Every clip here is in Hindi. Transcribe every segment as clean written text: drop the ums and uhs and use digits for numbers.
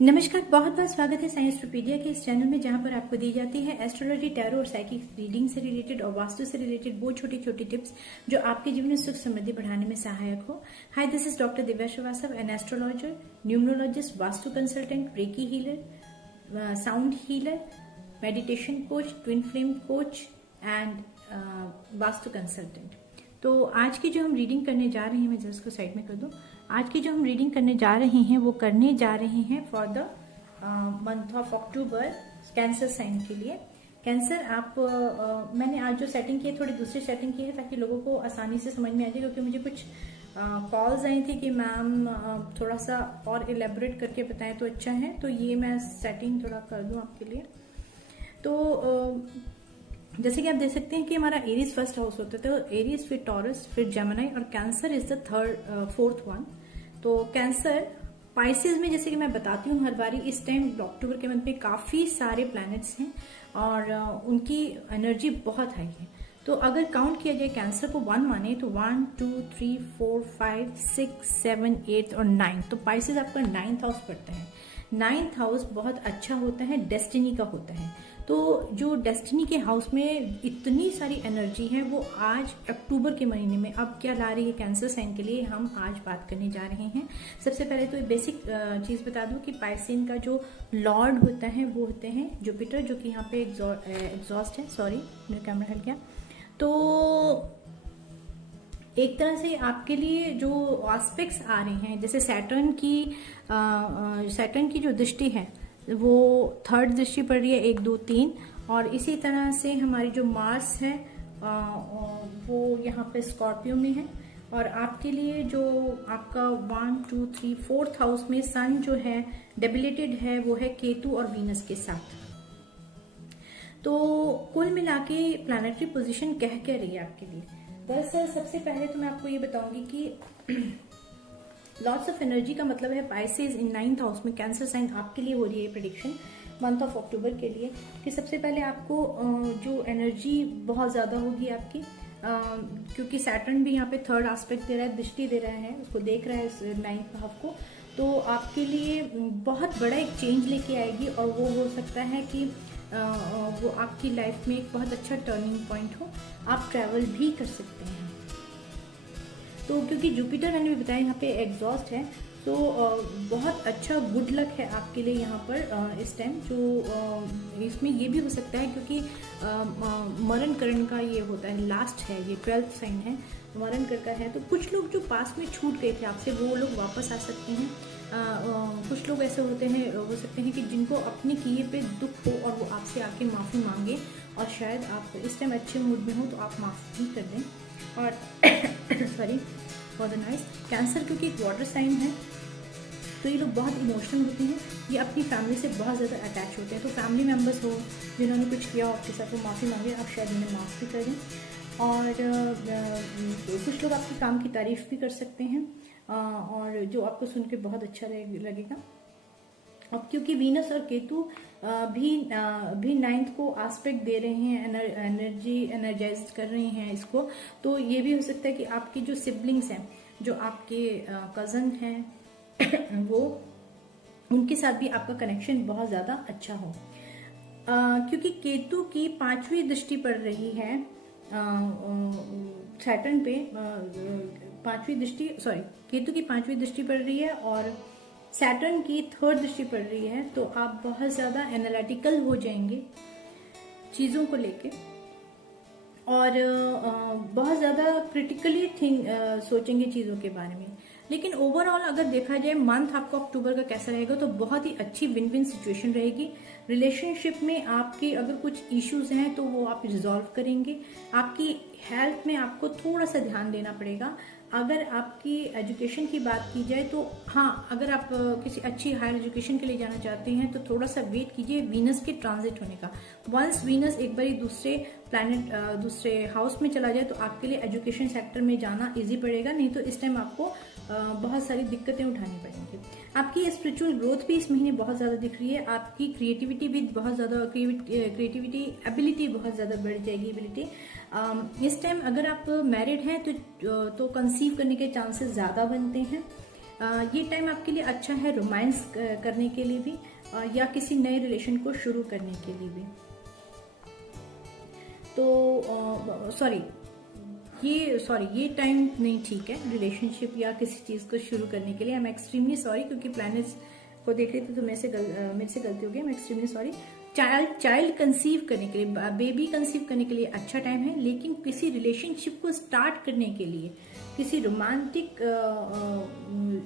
नमस्कार, बहुत बहुत स्वागत है साइंसपीडिया के इस चैनल में, जहां पर आपको दी जाती है एस्ट्रोलॉजी, टैरो और साइकिक रीडिंग से रिलेटेड और वास्तु से रिलेटेड वो छोटी छोटी टिप्स जो आपके जीवन में सुख समृद्धि बढ़ाने में सहायक हो। Hi, this is doctor Divya Srivastava, an astrologer, numerologist, vastu consultant, reiki healer, sound healer, meditation coach, twin flame coach and vastu consultant. तो आज की जो हम रीडिंग करने जा रहे हैं, मैं जस्ट को साइड में कर दूं। आज की जो हम रीडिंग करने जा रहे हैं वो करने जा रहे हैं for the month of October, cancer sign के लिए। कैंसर, आप मैंने आज जो सेटिंग की है थोड़ी दूसरी सेटिंग की है ताकि लोगों को आसानी से समझ में आ जाए, क्योंकि मुझे कुछ कॉल्स आई थी कि मैम थोड़ा सा और इलेबोरेट करके बताएं तो अच्छा है, तो ये मैं सेटिंग थोड़ा कर दूं आपके लिए। तो जैसे कि आप देख सकते हैं कि हमारा एरीज फर्स्ट हाउस होता है, तो एरीज, फिर टॉरस, फिर जेमिनी और cancer is the fourth one. तो कैंसर, पाइसेस में जैसे कि मैं बताती हूँ हर बारी, इस टाइम अक्टूबर के मंथ में काफी सारे प्लैनेट्स हैं और उनकी एनर्जी बहुत हाई है। तो अगर काउंट किया जाए कैंसर को 1 माने तो 1 2 3 4 5 6 7 8 और 9, तो पाइसेस आपका 9th हाउस पड़ता है। 9th हाउस बहुत अच्छा होता है, डेस्टिनी का होता है। तो जो डेस्टिनी के हाउस में इतनी सारी एनर्जी है वो आज अक्टूबर के महीने में अब क्या ला रही है कैंसर साइन के लिए, हम आज बात करने जा रहे हैं। सबसे पहले तो बेसिक चीज बता दूं कि पाइसिन का जो लॉर्ड होता है वो होते हैं जुपिटर, जो कि यहाँ पे एग्जॉस्ट है। सॉरी, मेरा कैमरा हट गया। तो एक तरह से आपके लिए जो एस्पेक्ट्स आ रहे हैं, जैसे सैटर्न की जो दृष्टि है वो 3rd दृष्टि पड़ रही है, 1 2 3, और इसी तरह से हमारी जो मार्स है वो यहाँ पे स्कॉर्पियो में है। और आपके लिए जो आपका 1 2 3 4th हाउस में सन जो है डेबिलेटेड है, वो है केतु और वीनस के साथ। तो कुल मिला के प्लानिटरी पोजिशन कह रही है आपके लिए। दरअसल सबसे पहले तो मैं आपको ये बताऊंगी कि लॉट्स ऑफ एनर्जी का मतलब है पाइसेस इन 9th हाउस में कैंसर साइन आपके लिए हो रही है प्रेडिक्शन मंथ ऑफ अक्टूबर के लिए, कि सबसे पहले आपको जो एनर्जी बहुत ज्यादा होगी आपकी, क्योंकि सैटर्न भी यहाँ पे 3rd एस्पेक्ट दे रहा है, दृष्टि दे रहा है, उसको देख रहा है इस 9th हाउस को। तो आपके लिए बहुत बड़ा एक चेंज लेके आएगी, और वो हो सकता है कि वो आपकी लाइफ में एक बहुत अच्छा टर्निंग पॉइंट हो। आप ट्रैवल भी कर सकते हैं। तो क्योंकि जुपिटर मैंने भी बताया यहाँ पे एग्जॉस्ट है, तो बहुत अच्छा गुड लक है आपके लिए यहाँ पर इस टाइम। जो इसमें ये भी हो सकता है क्योंकि मरण करण का ये होता है, लास्ट है, ये 12th साइन है, मरण कर का है। तो कुछ लोग जो पास में छूट गए थे आपसे, वो लोग वापस आ सकते हैं। कुछ लोग ऐसे होते हैं, हो सकते हैं कि जिनको अपने किए पे दुख हो और वो आपसे आके माफ़ी मांगे, और शायद आप इस टाइम अच्छे मूड में हो तो आप माफ़ी भी कर दें। और sorry for the nice. Cancer क्योंकि एक वाटर साइन है, तो ये लोग बहुत इमोशनल होते हैं, ये अपनी फैमिली से बहुत ज़्यादा अटैच होते हैं। तो फैमिली मेम्बर्स हो जिन्होंने कुछ किया आपके साथ, वो माफ़ी मांगे, आप शायद उन्हें माफ़ भी कर दें। और कुछ लोग आपके काम की तारीफ भी कर सकते हैं, और जो आपको सुन के बहुत अच्छा लगेगा। अब क्योंकि वीनस और केतु भी 9th को एस्पेक्ट दे रहे हैं, एनर्जी एनर्जाइज कर रहे हैं इसको, तो ये भी हो सकता है कि आपकी जो सिबलिंग्स हैं, जो आपके कजन हैं वो, उनके साथ भी आपका कनेक्शन बहुत ज़्यादा अच्छा हो। क्योंकि केतु की 5वीं दृष्टि पड़ रही है सैटर्न पे, 5वीं दृष्टि, सॉरी, केतु की 5वीं दृष्टि पड़ रही है और सैटर्न की 3rd दृष्टि पड़ रही है। तो आप बहुत ज़्यादा एनालिटिकल हो जाएंगे चीज़ों को लेके, और बहुत ज़्यादा क्रिटिकली सोचेंगे चीज़ों के बारे में। लेकिन ओवरऑल अगर देखा जाए मंथ आपका अक्टूबर का कैसा रहेगा, तो बहुत ही अच्छी विन विन सिचुएशन रहेगी। रिलेशनशिप में आपके अगर कुछ इश्यूज हैं तो वो आप रिजॉल्व करेंगे। आपकी हेल्थ में आपको थोड़ा सा ध्यान देना पड़ेगा। अगर आपकी एजुकेशन की बात की जाए तो हाँ, अगर आप किसी अच्छी हायर एजुकेशन के लिए जाना चाहते हैं तो थोड़ा सा वेट कीजिए वीनस के ट्रांजिट होने का। वंस वीनस एक बार दूसरे प्लैनेट, दूसरे हाउस में चला जाए तो आपके लिए एजुकेशन सेक्टर में जाना इजी पड़ेगा, नहीं तो इस टाइम आपको बहुत सारी दिक्कतें उठानी पड़ेंगी। आपकी स्पिरिचुअल ग्रोथ भी इस महीने बहुत ज़्यादा दिख रही है। आपकी क्रिएटिविटी भी बहुत ज़्यादा, क्रिएटिविटी एबिलिटी बहुत ज़्यादा बढ़ जाएगी। एबिलिटी इस टाइम अगर आप मैरिड हैं तो कंसीव करने के चांसेस ज़्यादा बनते हैं। ये टाइम आपके लिए अच्छा है रोमांस करने के लिए भी, या किसी नए रिलेशन को शुरू करने के लिए भी। तो ये टाइम नहीं ठीक है रिलेशनशिप या किसी चीज को शुरू करने के लिए। आई एम एक्सट्रीमली सॉरी, क्योंकि प्लैनेट्स को देख रही थी तो मेरे से गलती हो गई। I am extremely sorry. Child conceive करने के लिए, बेबी कंसीव करने के लिए अच्छा टाइम है, लेकिन किसी रिलेशनशिप को स्टार्ट करने के लिए, किसी रोमांटिक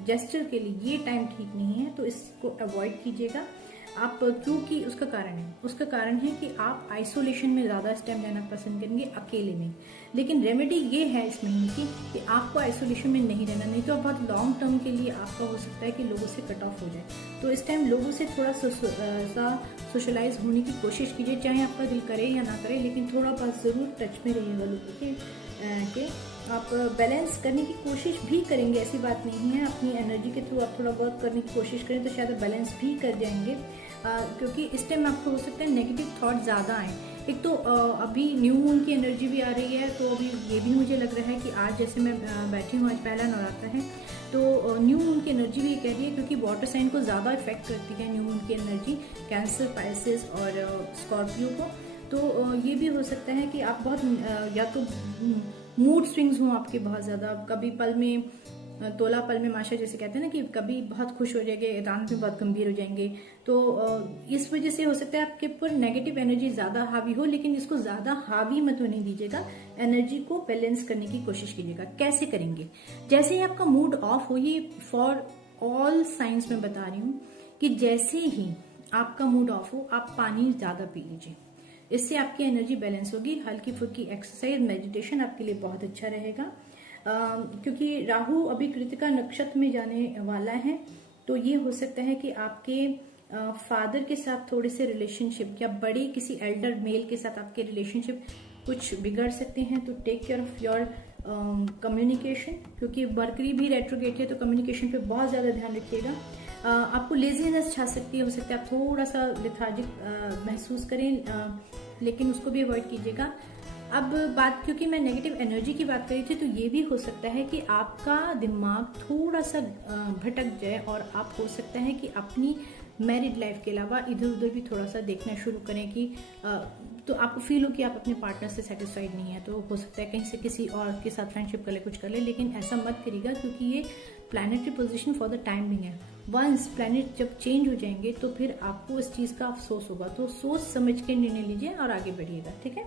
जेस्चर के लिए ये टाइम ठीक नहीं है, तो इसको अवॉइड कीजिएगा आप। क्योंकि उसका कारण है कि आप आइसोलेशन में ज़्यादा इस टाइम रहना पसंद करेंगे, अकेले में। लेकिन रेमेडी ये है इस महीने की कि आपको आइसोलेशन में नहीं रहना, नहीं तो बहुत लॉन्ग टर्म के लिए आपका हो सकता है कि लोगों से कट ऑफ हो जाए। तो इस टाइम लोगों से थोड़ा सा सोशलाइज होने की कोशिश कीजिए, चाहे आपका दिल करे या ना करे, लेकिन थोड़ा बहुत ज़रूर टच में रहिएगा लोगों के। आप बैलेंस करने की कोशिश भी करेंगे, ऐसी बात नहीं है। अपनी एनर्जी के थ्रू आप थोड़ा बहुत करने की कोशिश करें तो शायद बैलेंस भी कर जाएंगे, क्योंकि इस टाइम आपको हो सकता है नेगेटिव थॉट ज़्यादा आए। एक तो अभी न्यू मून की एनर्जी भी आ रही है, तो अभी ये भी मुझे लग रहा है कि आज जैसे मैं बैठी हूँ, आज पहला नवरात्र है, तो न्यू मून की एनर्जी भी कह रही है, क्योंकि वाटर साइन को ज़्यादा इफेक्ट करती है न्यू मून की एनर्जी, कैंसर, पाइसेस और स्कॉर्पियो को। तो ये भी हो सकता है कि आप बहुत या तो मूड स्विंग्स हों आपके बहुत ज़्यादा, कभी पल में तोला पल में माशा, जैसे कहते हैं ना कि कभी बहुत खुश हो जाएंगे, रात में बहुत गंभीर हो जाएंगे। तो इस वजह से हो सकता है आपके ऊपर नेगेटिव एनर्जी ज़्यादा हावी हो, लेकिन इसको ज़्यादा हावी मत होने दीजिएगा। एनर्जी को बैलेंस करने की कोशिश कीजिएगा। कैसे करेंगे? जैसे ही आपका मूड ऑफ हो, ये फॉर ऑल साइंस में बता रही हूँ कि जैसे ही आपका मूड ऑफ हो, आप पानी ज़्यादा पी लीजिए, इससे आपकी एनर्जी बैलेंस होगी। हल्की फुल्की एक्सरसाइज, मेडिटेशन आपके लिए बहुत अच्छा रहेगा, क्योंकि राहु अभी कृतिका नक्षत्र में जाने वाला है। तो ये हो सकता है कि आपके फादर के साथ थोड़े से रिलेशनशिप, या बड़े किसी एल्डर मेल के साथ आपके रिलेशनशिप कुछ बिगड़ सकते हैं। तो take care of your communication, क्योंकि मरकरी भी रेट्रोगेट है, तो कम्युनिकेशन पे बहुत ज़्यादा ध्यान रखिएगा। आपको लेजीनेस छा सकती है, हो सकता है आप थोड़ा सा लेथार्जिक महसूस करें, लेकिन उसको भी अवॉइड कीजिएगा। अब बात, क्योंकि मैं नेगेटिव एनर्जी की बात करी थी, तो ये भी हो सकता है कि आपका दिमाग थोड़ा सा भटक जाए, और आप हो सकता है कि अपनी मैरिड लाइफ के अलावा इधर उधर भी थोड़ा सा देखना शुरू करें कि तो आपको फील हो कि आप अपने पार्टनर से सेटिस्फाइड नहीं है। तो हो सकता है कहीं से किसी और के साथ फ्रेंडशिप कर ले, कुछ कर ले, लेकिन ऐसा मत करिएगा, क्योंकि ये planetary position for the time being है। वंस प्लैनेट जब चेंज हो जाएंगे तो फिर आपको इस चीज़ का अफसोस होगा। तो सोच समझ के निर्णय लीजिए और आगे बढ़िएगा, ठीक है।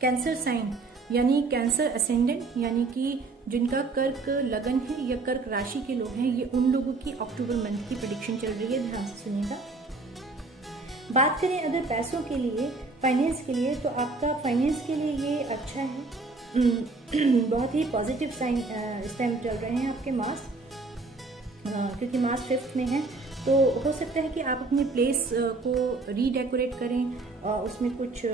कैंसर साइन यानी कैंसर असेंडेंट, यानी कि जिनका कर्क लगन है या कर्क राशि के लोग हैं, ये उन लोगों की अक्टूबर मंथ की प्रेडिक्शन चल रही है, ध्यान से सुनिएगा। बात करें अगर पैसों के लिए, फाइनेंस के लिए, तो आपका फाइनेंस के लिए ये अच्छा है। बहुत ही पॉजिटिव साइन इस टाइम चल रहे हैं आपके मास, क्योंकि मास 5th में है। तो हो सकता है कि आप अपने प्लेस को रीडेकोरेट करें, उसमें कुछ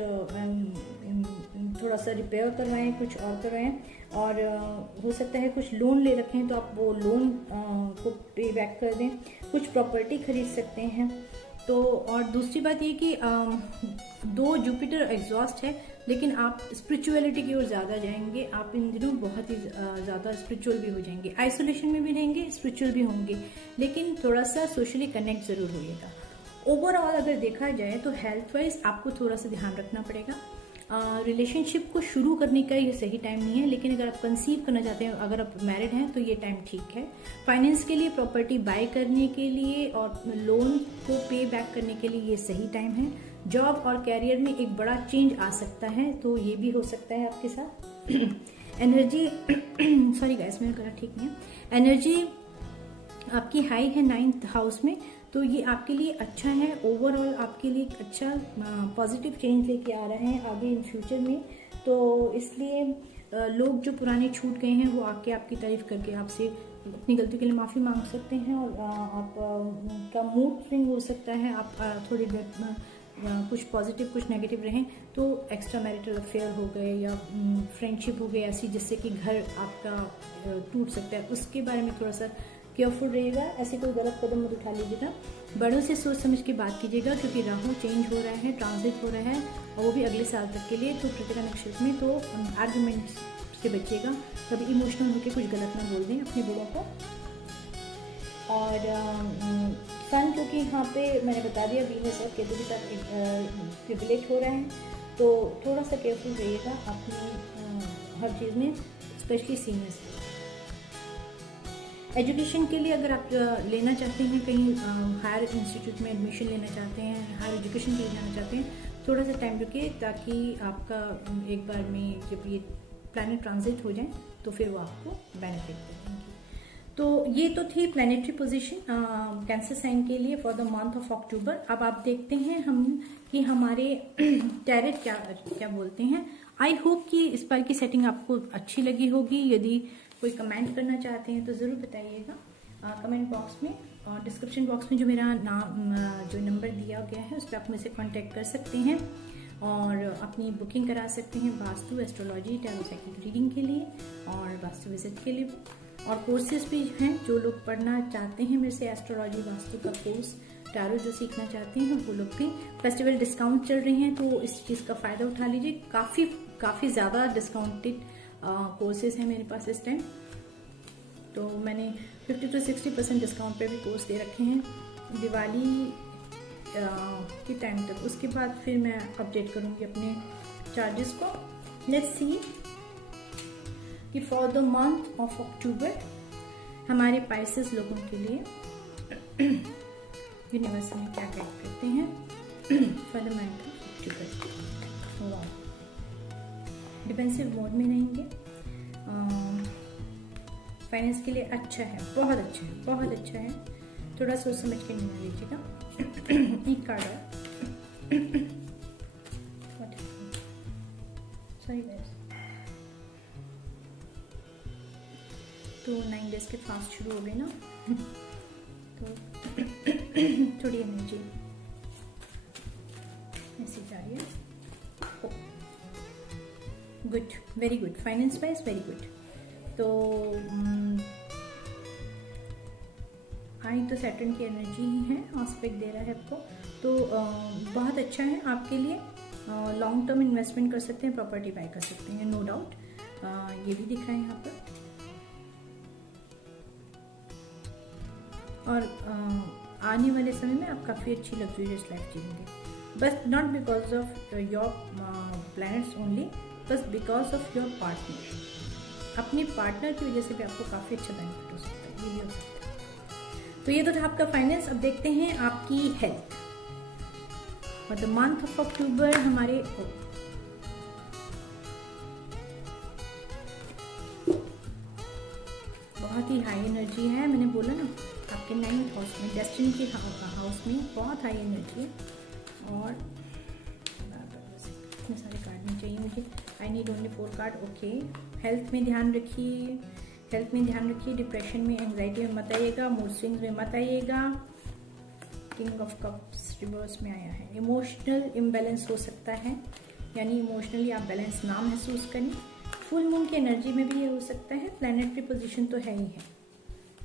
थोड़ा सा रिपेयर करवाएं, कुछ और करवाएं, और हो सकता है कुछ लोन ले रखें तो आप वो लोन को पे बैक कर दें। कुछ प्रॉपर्टी खरीद सकते हैं। तो और दूसरी बात ये कि 2 जुपिटर एग्जॉस्ट है, लेकिन आप स्पिरिचुअलिटी की ओर ज़्यादा जाएंगे। आप इन दिनों बहुत ही ज़्यादा स्पिरिचुअल भी हो जाएंगे, आइसोलेशन में भी रहेंगे, स्पिरिचुअल भी होंगे, लेकिन थोड़ा सा सोशली कनेक्ट ज़रूर होइएगा। ओवरऑल अगर देखा जाए तो हेल्थ वाइज आपको थोड़ा सा ध्यान रखना पड़ेगा। रिलेशनशिप को शुरू करने का ये सही टाइम नहीं है, लेकिन अगर आप कंसीव करना चाहते हैं, अगर आप मैरिड हैं, तो ये टाइम ठीक है। फाइनेंस के लिए, प्रॉपर्टी बाय करने के लिए और लोन को पे बैक करने के लिए ये सही टाइम है। जॉब और कैरियर में एक बड़ा चेंज आ सकता है, तो ये भी हो सकता है आपके साथ। एनर्जी सॉरी गाइस, मेरा गला ठीक नहीं है। एनर्जी आपकी हाई है 9th हाउस में, तो ये आपके लिए अच्छा है। ओवरऑल आपके लिए एक अच्छा पॉजिटिव चेंज लेके आ रहे हैं आगे इन फ्यूचर में। तो इसलिए लोग जो पुराने छूट गए हैं वो आके आपकी तारीफ करके आपसे अपनी गलती के लिए माफ़ी मांग सकते हैं, और आप का मूड स्विंग हो सकता है। आप थोड़ी देर कुछ पॉजिटिव कुछ नेगेटिव रहें, तो एक्स्ट्रा मैरिटल अफेयर हो गए या फ्रेंडशिप हो गई ऐसी जिससे कि घर आपका टूट सकता है, उसके बारे में थोड़ा सा केयरफुल रहेगा। ऐसे कोई गलत कदम मत उठा लीजिएगा। बड़ों से सोच समझ के बात कीजिएगा, क्योंकि राहु चेंज हो रहा है, ट्रांजिट हो रहा है, और वो भी अगले साल तक के लिए। तो कृतिका नक्षत्र में तो आर्गुमेंट से बचिएगा, कभी इमोशनल होकर कुछ गलत ना बोल दें अपने बड़ों को। और सन क्योंकि यहाँ पे मैंने बता दिया वीनस और केतु के साथ रिलेट हो रहा है, तो थोड़ा सा केयरफुल रहिएगा अपनी हर चीज़ में, स्पेशली सीनियर्स। एजुकेशन के लिए अगर आप लेना चाहते हैं, कहीं हायर इंस्टीट्यूट में एडमिशन लेना चाहते हैं, हायर एजुकेशन के लिए जाना चाहते हैं, थोड़ा सा टाइम रुकिए ताकि आपका एक बार में जब ये प्लैनेट ट्रांजिट हो जाए तो फिर वो आपको बेनिफिट देंगे। तो ये तो थी प्लैनेटरी पोजीशन कैंसर साइन के लिए फॉर द मंथ ऑफ अक्टूबर। अब आप देखते हैं हम कि हमारे टैरेट क्या बोलते हैं। आई होप कि इस बार की सेटिंग आपको अच्छी लगी होगी। यदि कोई कमेंट करना चाहते हैं तो ज़रूर बताइएगा कमेंट बॉक्स में, और डिस्क्रिप्शन बॉक्स में जो मेरा नाम जो नंबर दिया गया है उस पर आप मुझसे कांटेक्ट कर सकते हैं और अपनी बुकिंग करा सकते हैं vastu, astrology, tarot psychic reading के लिए और वास्तु विजिट के लिए। और कोर्सेज भी हैं, जो लोग पढ़ना चाहते हैं मेरे से एस्ट्रोलॉजी वास्तु का कोर्स, टैरो जो सीखना चाहते हैं वो लोग भी, फेस्टिवल डिस्काउंट चल रहे हैं तो इस चीज़ का फ़ायदा उठा लीजिए। काफ़ी ज़्यादा डिस्काउंटेड कोर्सेज हैं मेरे पास इस टाइम, तो मैंने 50 to 60% डिस्काउंट पे भी कोर्स दे रखे हैं दिवाली के टाइम तक। उसके बाद फिर मैं अपडेट करूँगी अपने चार्जेस को। लेट्स सी कि फॉर द मंथ ऑफ अक्टूबर हमारे पाइसेस लोगों के लिए यूनिवर्स में क्या गाइड करते हैं for the month of October. Defensive mode में रहेंगे। फाइनेंस के लिए अच्छा है, बहुत अच्छा है, बहुत अच्छा है। थोड़ा सोच समझ के निर्णय लीजिएगा। एक कार्ड सॉरी गाइस, तो 9 डेज के फास्ट शुरू हो गए ना तो थोड़ी एनर्जी ऐसी जा रही है। Good, very good, finance wise very good. तो आई तो सैटर्न की एनर्जी ही है, आस्पेक्ट दे रहा है आपको, तो बहुत अच्छा है आपके लिए। लॉन्ग टर्म इन्वेस्टमेंट कर सकते हैं, प्रॉपर्टी बाय कर सकते हैं, नो डाउट। ये भी दिख रहा है यहाँ पर। और आने वाले समय में आप काफ़ी अच्छी लग्जूरियस लाइफ जिएंगे, बस not because of your planets only, बस बिकॉज ऑफ योर पार्टनर। अपने पार्टनर की वजह से भी आपको काफ़ी अच्छा बेनिफिट हो सकता है, ये भी हो सकता है। तो ये तो था आपका फाइनेंस। अब देखते हैं आपकी health for the month of अक्टूबर। हमारे बहुत ही हाई एनर्जी है, मैंने बोला ना आपके 9th हाउस में, डेस्टिनी के हाउस में बहुत हाई एनर्जी है। और इतने सारे कार्ड नहीं चाहिए मुझे, I need only 4 card. Okay, health में ध्यान रखिए, हेल्थ में ध्यान रखिए। डिप्रेशन में, एंग्जाइटी में मत आइएगा, मूड स्विंग्स में मत आइएगा। किंग ऑफ कप्स रिवर्स में आया है। इमोशनल इम्बैलेंस हो सकता है, यानी इमोशनली आप बैलेंस ना महसूस करें। फुल मून की एनर्जी में भी ये हो सकता है। प्लैनेटरी पोजीशन तो है ही है,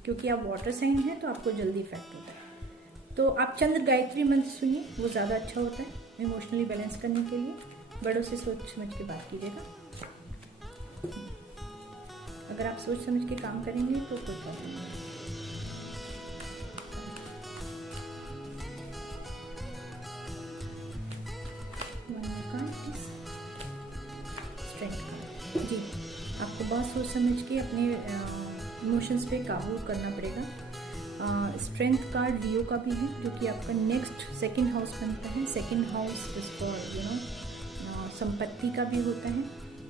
क्योंकि आप वाटर साइन हैं तो आपको जल्दी इफेक्ट होता है। तो आप चंद्र गायत्री मंत्र सुनिए, वो ज़्यादा अच्छा होता है इमोशनली बैलेंस करने के लिए। बड़ों से सोच समझ के बात कीजिएगा। अगर आप सोच समझ के काम करेंगे तो कोई प्रॉब्लम नहीं। जी, आपको बहुत सोच समझ के अपने इमोशंस पे काबू करना पड़ेगा। स्ट्रेंथ कार्ड लियो का भी है, जो कि आपका नेक्स्ट सेकंड हाउस बनता है। सेकंड हाउस इज फॉर संपत्ति का भी होता है,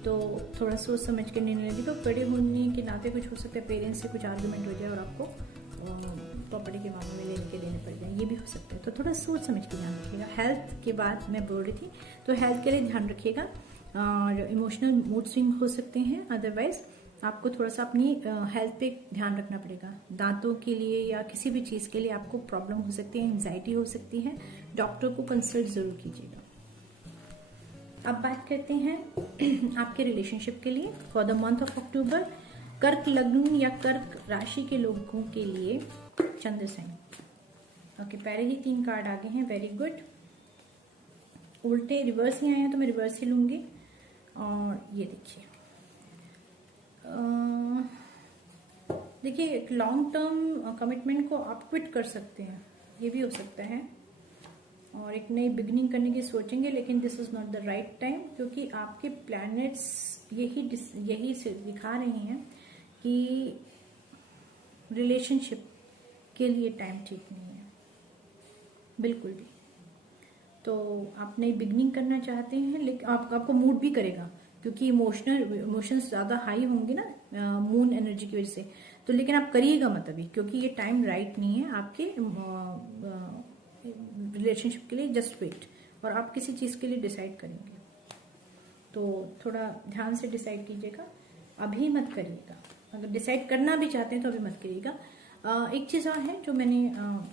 तो थोड़ा सोच समझ के निर्णय लगे। तो बड़े होने के नाते कुछ हो सकता है, पेरेंट्स से कुछ आर्गुमेंट हो जाए और आपको प्रॉपर्टी के मामले में लेने के देने पड़ जाए, ये भी हो सकता है। तो थोड़ा सोच समझ के ध्यान रखिएगा। हेल्थ के बाद मैं बोल रही थी, तो हेल्थ के लिए ध्यान रखिएगा। और इमोशनल मूड स्विंग हो सकते हैं, अदरवाइज आपको थोड़ा सा अपनी हेल्थ पे ध्यान रखना पड़ेगा। दांतों के लिए या किसी भी चीज़ के लिए आपको प्रॉब्लम हो सकती है, एंजाइटी हो सकती है, डॉक्टर को कंसल्ट जरूर कीजिएगा। अब बात करते हैं आपके रिलेशनशिप के लिए फॉर द मंथ ऑफ अक्टूबर। कर्क लग्न या कर्क राशि के लोगों के लिए चंद्र साइन। ओके, पहले ही 3 कार्ड आगे हैं, वेरी गुड। उल्टे रिवर्स ही आए हैं तो मैं रिवर्स ही लूंगी। और ये देखिए, देखिए, एक लॉन्ग टर्म कमिटमेंट को आप क्विट कर सकते हैं, ये भी हो सकता है, और एक नई बिगनिंग करने की सोचेंगे, लेकिन this is not the right time, क्योंकि आपके प्लैनेट्स यही से दिखा रहे हैं कि रिलेशनशिप के लिए टाइम ठीक नहीं है बिल्कुल भी। तो आप नई बिगनिंग करना चाहते हैं, लेकिन आपको मूड भी करेगा, क्योंकि इमोशंस ज़्यादा हाई होंगे ना मून एनर्जी की वजह से। तो लेकिन आप करिएगा मत अभी, क्योंकि ये टाइम राइट नहीं है आपके रिलेशनशिप के लिए। जस्ट वेट, और आप किसी चीज़ के लिए डिसाइड करेंगे तो थोड़ा ध्यान से डिसाइड कीजिएगा, अभी मत करिएगा। अगर डिसाइड करना भी चाहते हैं तो अभी मत करिएगा। एक चीज़ और है जो मैंने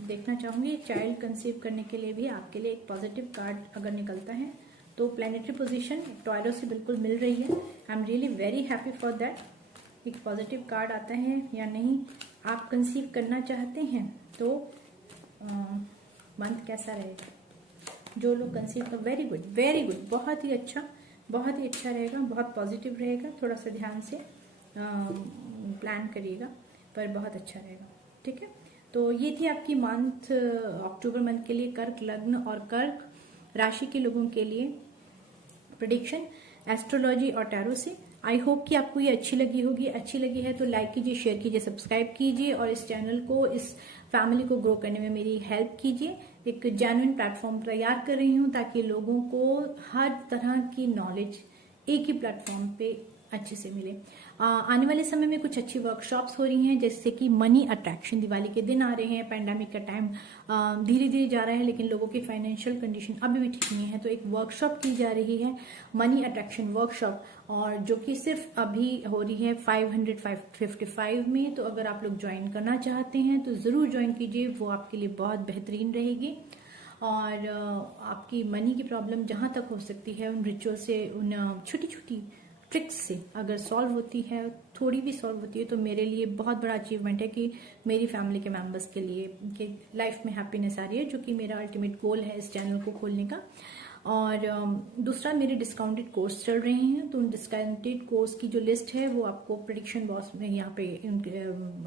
देखना चाहूँगी, चाइल्ड कंसीव करने के लिए भी आपके लिए एक पॉजिटिव कार्ड अगर निकलता है तो प्लैनेटरी पोजीशन टॉयरो से बिल्कुल मिल रही है। I am really very happy for that. एक पॉजिटिव कार्ड आता है या नहीं, आप कंसीव करना चाहते हैं तो मंथ कैसा रहेगा, जो लोग कंसीव कर, वेरी गुड वेरी गुड, बहुत ही अच्छा रहेगा, बहुत पॉजिटिव रहेगा। थोड़ा सा ध्यान से प्लान करिएगा, पर बहुत अच्छा रहेगा, ठीक है। तो ये थी आपकी मंथ अक्टूबर मंथ के लिए कर्क लग्न और कर्क राशि के लोगों के लिए प्रेडिक्शन एस्ट्रोलॉजी और टैरो से। आई होप कि आपको ये अच्छी लगी होगी। अच्छी लगी है तो लाइक कीजिए, शेयर कीजिए, सब्सक्राइब कीजिए, और इस चैनल को, इस फैमिली को ग्रो करने में मेरी हेल्प कीजिए। एक जेन्युइन प्लेटफॉर्म तैयार कर रही हूँ ताकि लोगों को हर तरह की नॉलेज एक ही प्लेटफॉर्म पे अच्छे से मिले। आने वाले समय में कुछ अच्छी वर्कशॉप्स हो रही हैं, जैसे कि मनी अट्रैक्शन, दिवाली के दिन आ रहे हैं, पैंडेमिक का टाइम धीरे धीरे जा रहा है, लेकिन लोगों की फाइनेंशियल कंडीशन अभी भी ठीक नहीं है, तो एक वर्कशॉप की जा रही है, मनी अट्रैक्शन वर्कशॉप, और जो कि सिर्फ अभी हो रही है 555 में। तो अगर आप लोग ज्वाइन करना चाहते हैं तो ज़रूर ज्वाइन कीजिए, वो आपके लिए बहुत बेहतरीन रहेगी। और आपकी मनी की प्रॉब्लम जहाँ तक हो सकती है उन रिचुअल से, उन छोटी छोटी ट्रिक्स से अगर सॉल्व होती है, थोड़ी भी सॉल्व होती है, तो मेरे लिए बहुत बड़ा अचीवमेंट है कि मेरी फैमिली के मेंबर्स के लिए कि लाइफ में हैप्पीनेस आ रही है, जो कि मेरा अल्टीमेट गोल है इस चैनल को खोलने का। और दूसरा, मेरे डिस्काउंटेड कोर्स चल रहे हैं, तो उन डिस्काउंटेड कोर्स की जो लिस्ट है वो आपको प्रेडिक्शन बॉक्स में, यहाँ पे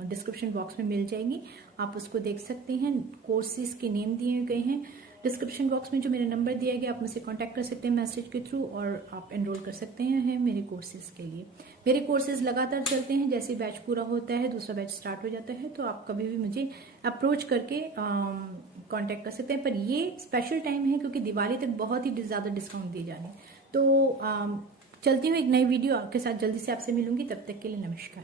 डिस्क्रिप्शन बॉक्स में मिल जाएगी, आप उसको देख सकते हैं। कोर्सेज के नेम दिए गए हैं डिस्क्रिप्शन बॉक्स में, जो मेरा नंबर दिया गया, आप मुझसे कांटेक्ट कर सकते हैं मैसेज के थ्रू, और आप एनरोल कर सकते हैं मेरे कोर्सेज के लिए। मेरे कोर्सेज लगातार चलते हैं, जैसे बैच पूरा होता है दूसरा बैच स्टार्ट हो जाता है, तो आप कभी भी मुझे अप्रोच करके कांटेक्ट कर सकते हैं। पर ये स्पेशल टाइम है क्योंकि दिवाली तक बहुत ही ज्यादा डिस्काउंट दिए जा रहे हैं। तो चलती हूँ, एक नई वीडियो आपके साथ जल्दी से आपसे मिलूंगी, तब तक के लिए नमस्कार।